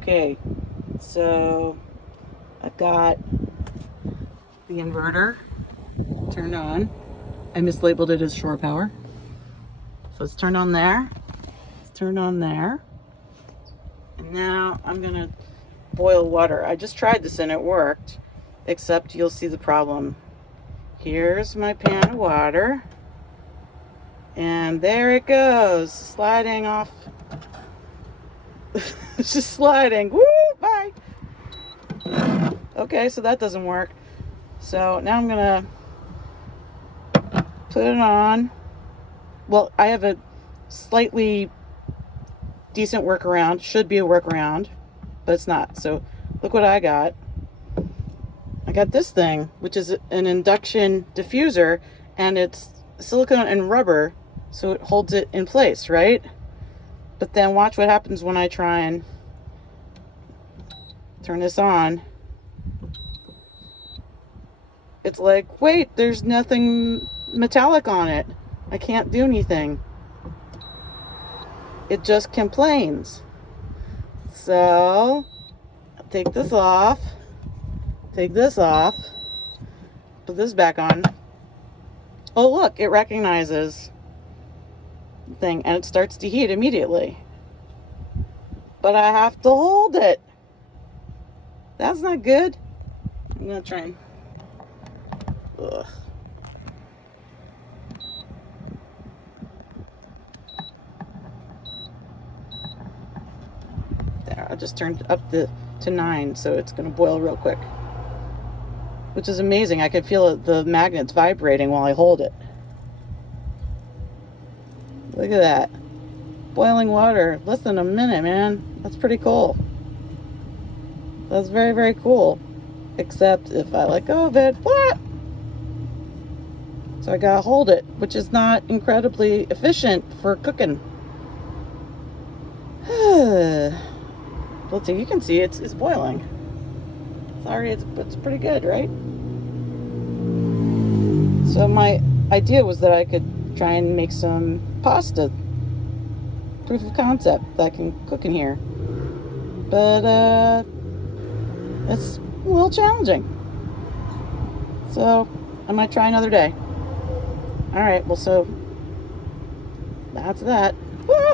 Okay, so I've got the inverter turned on. I mislabeled it as shore power. So it's turned on there. It's turned on there. And now I'm gonna boil water. I just tried this and it worked, except you'll see the problem. Here's my pan of water. And there it goes, sliding off. It's just sliding. Woo! Bye. Okay, so that doesn't work. So now I'm gonna put it on. Well, I have a slightly decent workaround. Should be a workaround, but it's not. So look what I got. I got this thing, which is an induction diffuser, and it's silicone and rubber, so it holds it in place, right? But then watch what happens when I try and turn this on. It's like, wait, there's nothing metallic on it. I can't do anything. It just complains. So, I'll take this off. Take this off. Put this back on. Oh, look, it recognizes the thing and it starts to heat immediately. But I have to hold it. That's not good. I'm gonna try and... Ugh. There, I just turned up to 9, so it's gonna boil real quick. Which is amazing. I can feel the magnets vibrating while I hold it. Look at that. Boiling water, less than a minute, man. That's pretty cool. That's very, very cool. Except if I let go of it, what? So I gotta hold it, which is not incredibly efficient for cooking. Let's see, you can see it's boiling. Sorry, it's pretty good, right? So my idea was that I could try and make some pasta. Proof of concept that I can cook in here. But it's a little challenging. So I might try another day. Alright, well, so that's that.